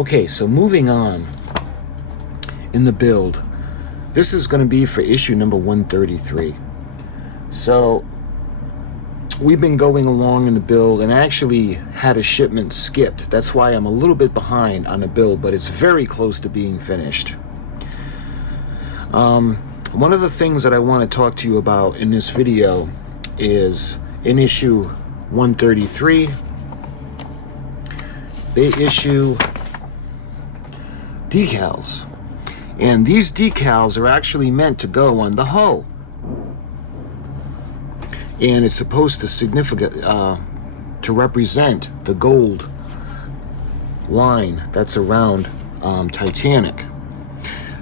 Okay, so moving on in the build, this is going to be for issue number 133. So we've been going along in the build and actually had a shipment skipped. That's why I'm a little bit behind on the build, but it's very close to being finished. One of the things that I want to talk to you about in this video is in issue 133, they issue decals. And these decals are actually meant to go on the hull. And it's supposed to to represent the gold line that's around Titanic.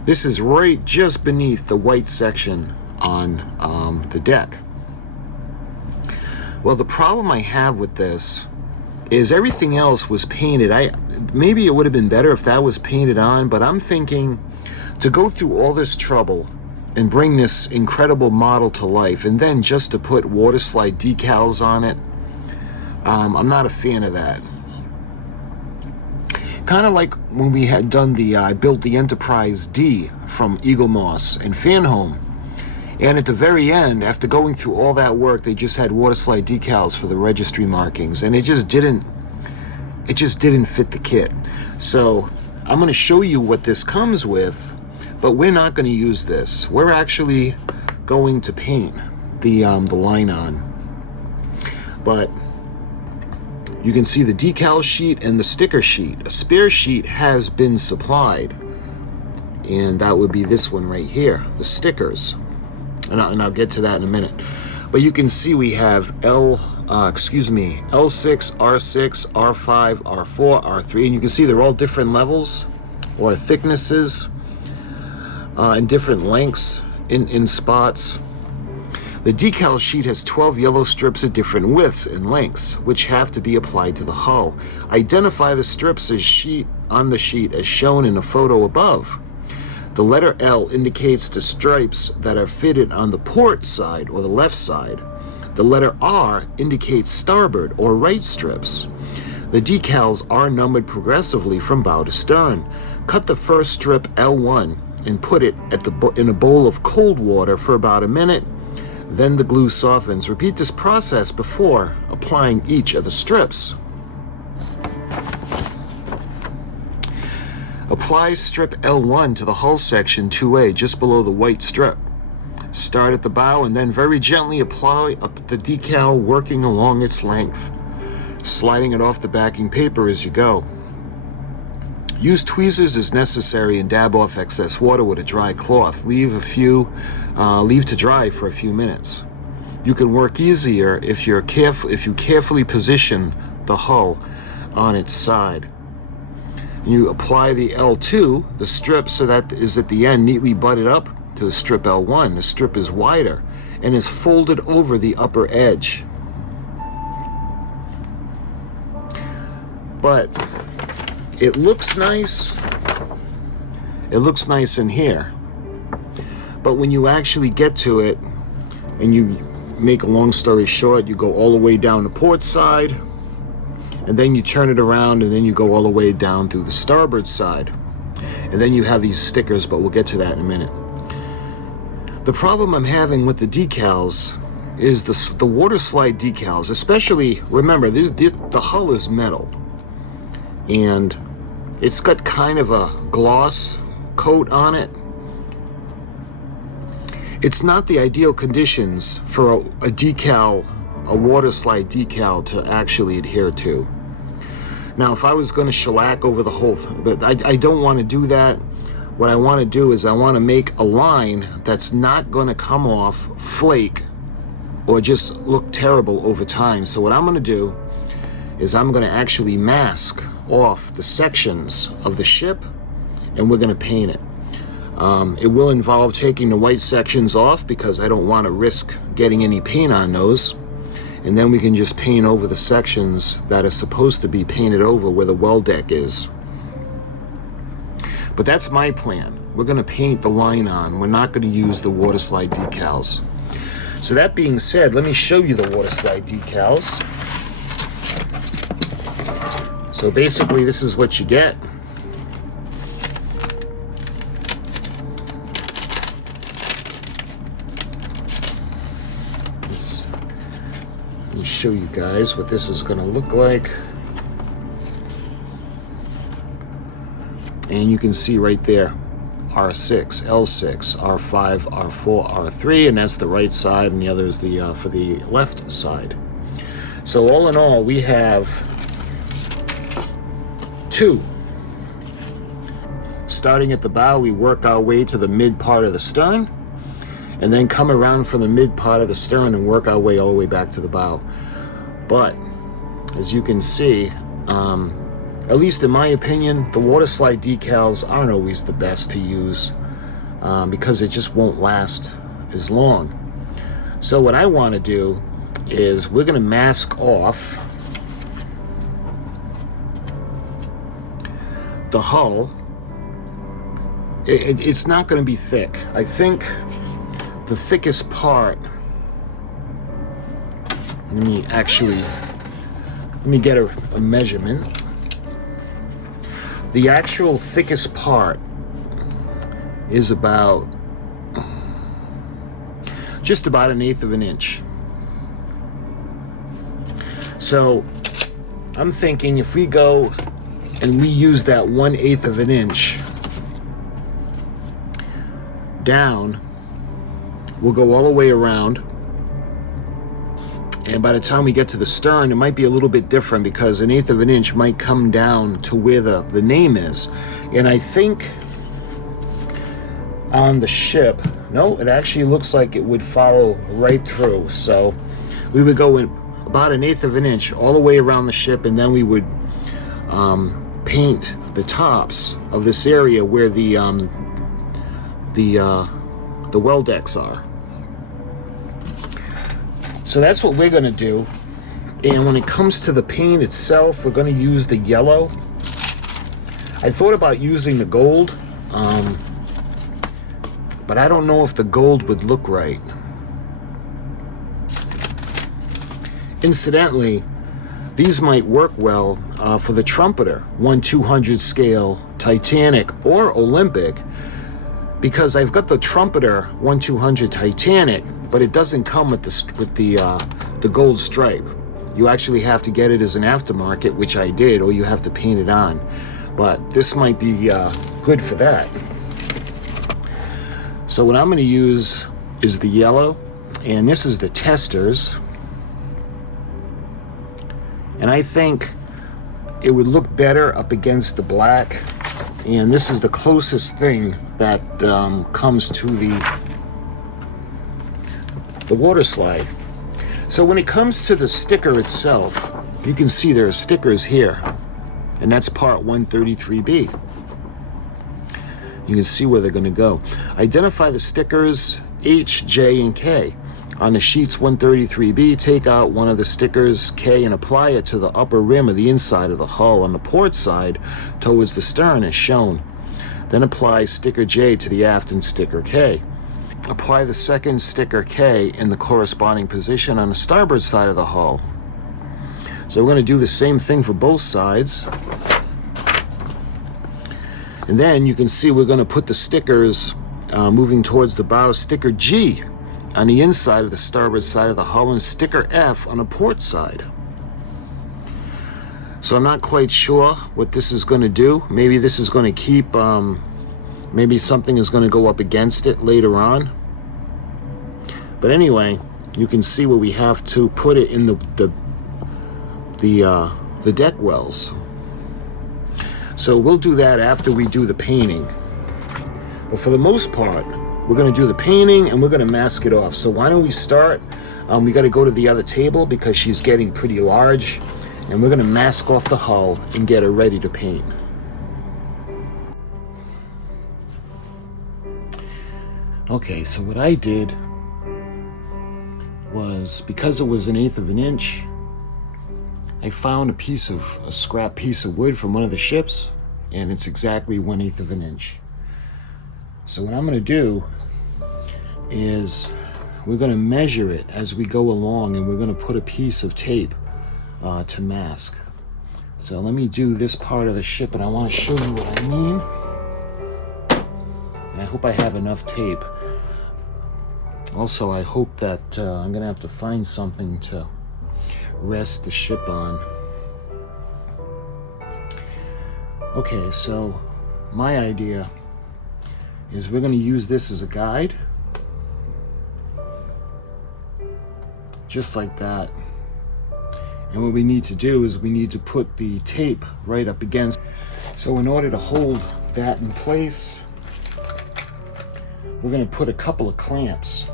This is right just beneath the white section on the deck. Well, the problem I have with this is everything else was painted. Maybe it would have been better if that was painted on, but I'm thinking to go through all this trouble and bring this incredible model to life and then just to put water slide decals on it, I'm not a fan of that. Kind of like when we had done I built the Enterprise D from Eagle Moss and Fanhome. And at the very end, after going through all that work, they just had water slide decals for the registry markings, and it just didn't fit the kit. So I'm going to show you what this comes with, but we're not going to use this. We're actually going to paint the line on. But you can see the decal sheet and the sticker sheet. A spare sheet has been supplied, and that would be this one right here, the stickers. And I'll get to that in a minute. But you can see we have L6, R6, R5, R4, R3, and you can see they're all different levels or thicknesses and different lengths in spots. The decal sheet has 12 yellow strips of different widths and lengths, which have to be applied to the hull. Identify the strips on the sheet as shown in the photo above. The letter L indicates the stripes that are fitted on the port side or the left side. The letter R indicates starboard or right strips. The decals are numbered progressively from bow to stern. Cut the first strip L1 and put it in a bowl of cold water for about a minute. Then the glue softens. Repeat this process before applying each of the strips. Apply strip L1 to the hull section 2A, just below the white strip. Start at the bow and then very gently apply the decal, working along its length, sliding it off the backing paper as you go. Use tweezers as necessary and dab off excess water with a dry cloth. Leave to dry for a few minutes. You can work easier if you carefully position the hull on its side. You apply the L2, the strip, so that is at the end neatly butted up to the strip L1. The strip is wider and is folded over the upper edge. But it looks nice. It looks nice in here. But when you actually get to it and you make a long story short, you go all the way down the port side, and then you turn it around, and then you go all the way down through the starboard side. And then you have these stickers, but we'll get to that in a minute. The problem I'm having with the decals is the water slide decals, especially, remember, the hull is metal. And it's got kind of a gloss coat on it. It's not the ideal conditions for a decal, a water slide decal, to actually adhere to. Now, if I was going to shellac over the whole thing, but I don't want to do that. What I want to do is I want to make a line that's not going to come off, flake, or just look terrible over time. So what I'm going to do is I'm going to actually mask off the sections of the ship, and we're going to paint it. It will involve taking the white sections off because I don't want to risk getting any paint on those. And then we can just paint over the sections that are supposed to be painted over where the well deck is. But that's my plan. We're going to paint the line on. We're not going to use the water slide decals. So that being said, let me show you the water slide decals. So basically this is what you get. me show you guys what this is going to look like. And you can see right there, R6, L6, R5, R4, R3, and that's the right side, and the other is the for the left side. So all in all, we have 2. Starting at the bow, we work our way to the mid part of the stern, and then come around from the mid part of the stern and work our way all the way back to the bow. But as you can see, at least in my opinion, the water slide decals aren't always the best to use because it just won't last as long. So what I want to do is we're going to mask off the hull. It's not going to be thick. I think the thickest part, let me get a measurement. The actual thickest part is about just about 1/8 of an inch. So I'm thinking if we go and we use that 1/8 of an inch down, we'll go all the way around, and by the time we get to the stern, it might be a little bit different because 1/8 of an inch might come down to where the name is. And I think on the ship, no, it actually looks like it would follow right through. So we would go in about 1/8 of an inch all the way around the ship, and then we would paint the tops of this area where the well decks are. So that's what we're going to do. And when it comes to the paint itself, we're going to use the yellow. I thought about using the gold, but I don't know if the gold would look right. Incidentally, these might work well for the trumpeter, 1/200 scale, Titanic, or Olympic, because I've got the trumpeter 1/200 Titanic, but it doesn't come with the gold stripe. You actually have to get it as an aftermarket, which I did, or you have to paint it on. But this might be good for that. So what I'm going to use is the yellow, and this is the testers. And I think it would look better up against the black. And this is the closest thing that comes to the water slide. So when it comes to the sticker itself, you can see there are stickers here, and that's part 133B. You can see where they're going to go. Identify the stickers H, J, and K. On the sheets 133B, take out one of the stickers K and apply it to the upper rim of the inside of the hull on the port side towards the stern as shown. Then apply sticker J to the aft and sticker K. Apply the second sticker K in the corresponding position on the starboard side of the hull. So we're going to do the same thing for both sides. And then you can see we're going to put the stickers moving towards the bow, sticker G on the inside of the starboard side of the hull, and sticker F on the port side. So I'm not quite sure what this is going to do. Maybe this is going to keep, maybe something is going to go up against it later on. But anyway, you can see where we have to put it in the deck wells. So we'll do that after we do the painting. But for the most part, we're going to do the painting and we're going to mask it off. So why don't we start? We got to go to the other table because she's getting pretty large, and we're going to mask off the hull and get her ready to paint. Okay, so what I did was, because it was 1/8 of an inch, I found a scrap piece of wood from one of the ships, and it's exactly 1/8 of an inch. So what I'm going to do is we're going to measure it as we go along, and we're going to put a piece of tape to mask. So let me do this part of the ship, and I want to show you what I mean. And I hope I have enough tape. Also, I hope that I'm going to have to find something to rest the ship on. Okay, so my idea is we're going to use this as a guide, just like that. And what we need to do is we need to put the tape right up against. So in order to hold that in place, we're going to put a couple of clamps.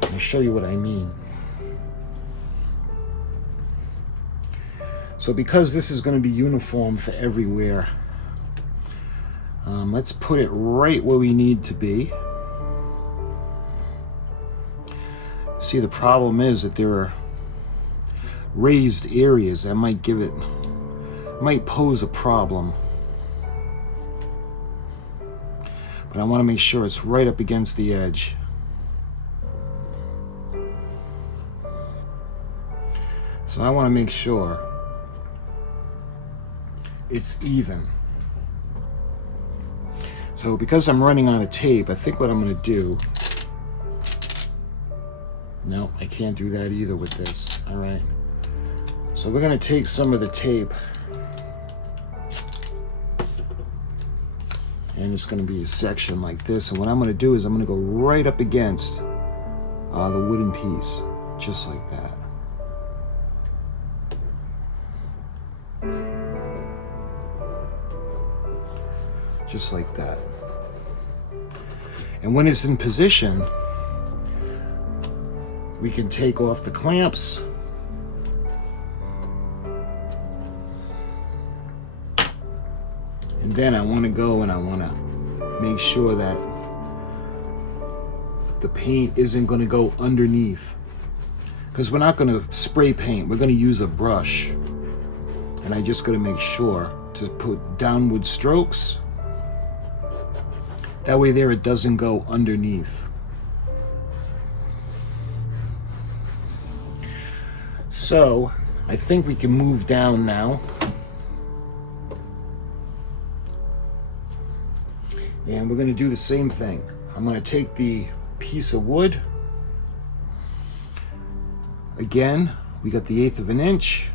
Let me show you what I mean. So because this is going to be uniform for everywhere, let's put it right where we need to be. See, the problem is that there are raised areas that might pose a problem. But I want to make sure it's right up against the edge. So I want to make sure it's even. So because I'm running out of tape, I think what I'm going to do... No, I can't do that either with this. All right. So we're going to take some of the tape, and it's going to be a section like this. And what I'm going to do is I'm going to go right up against the wooden piece, just like that. Just like that. And when it's in position, we can take off the clamps and then I want to go and I want to make sure that the paint isn't going to go underneath, because we're not going to spray paint, we're going to use a brush, and I just got to make sure to put downward strokes. That way there it doesn't go underneath. So I think we can move down now. And we're going to do the same thing. I'm going to take the piece of wood. Again, we got the 1/8 of an inch.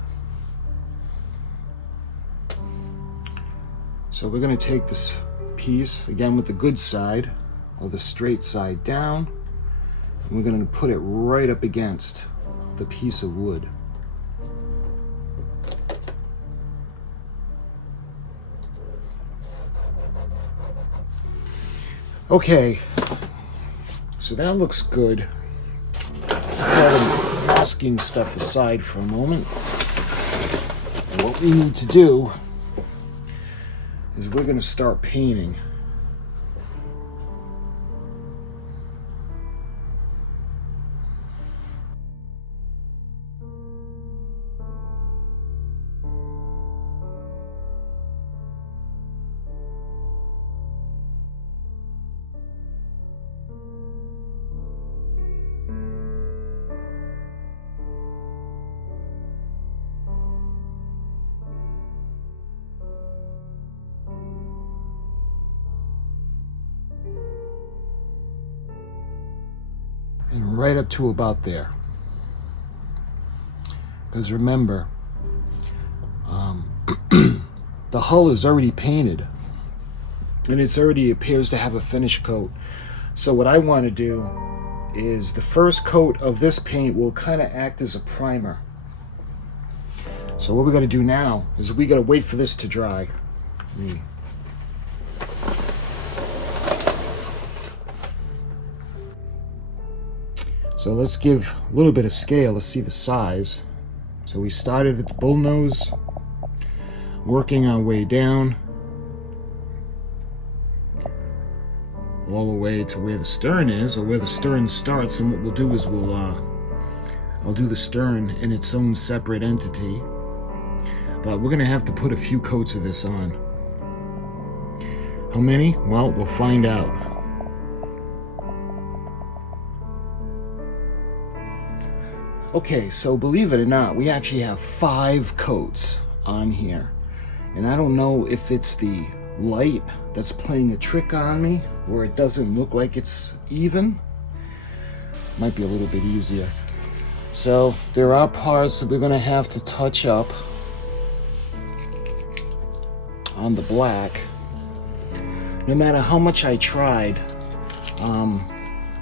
So we're going to take this piece, again with the good side, or the straight side down, and we're going to put it right up against the piece of wood. Okay, so that looks good. Let's put the masking stuff aside for a moment. And what we need to do is we're going to start painting. And right up to about there. Because remember, the hull is already painted and it's already appears to have a finish coat. So what I want to do is the first coat of this paint will kind of act as a primer. So what we got to do now is we got to wait for this to dry. So let's give a little bit of scale. Let's see the size. So we started at the bull nose, working our way down all the way to where the stern is, or where the stern starts. And what we'll do is I'll do the stern in its own separate entity, but we're gonna have to put a few coats of this on. How many? Well, we'll find out. Okay, so believe it or not, we actually have 5 coats on here. And I don't know if it's the light that's playing a trick on me, where it doesn't look like it's even. Might be a little bit easier. So there are parts that we're going to have to touch up on the black. No matter how much I tried,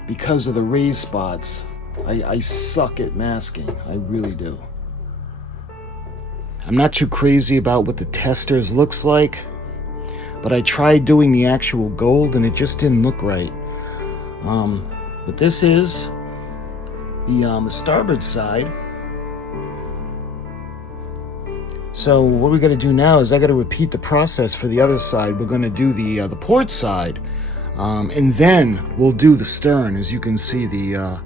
because of the raised spots, I suck at masking. I really do. I'm not too crazy about what the testers looks like, but I tried doing the actual gold and it just didn't look right. But this is the starboard side. So what we're going to do now is I got to repeat the process for the other side. We're going to do the port side, and then we'll do the stern. As you can see, the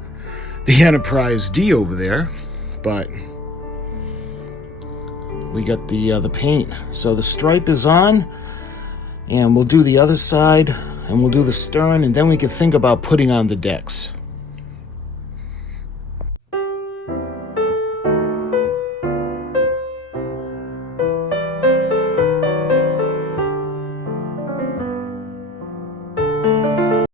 Enterprise D over there, but we got the paint. So the stripe is on, and we'll do the other side, and we'll do the stern, and then we can think about putting on the decks.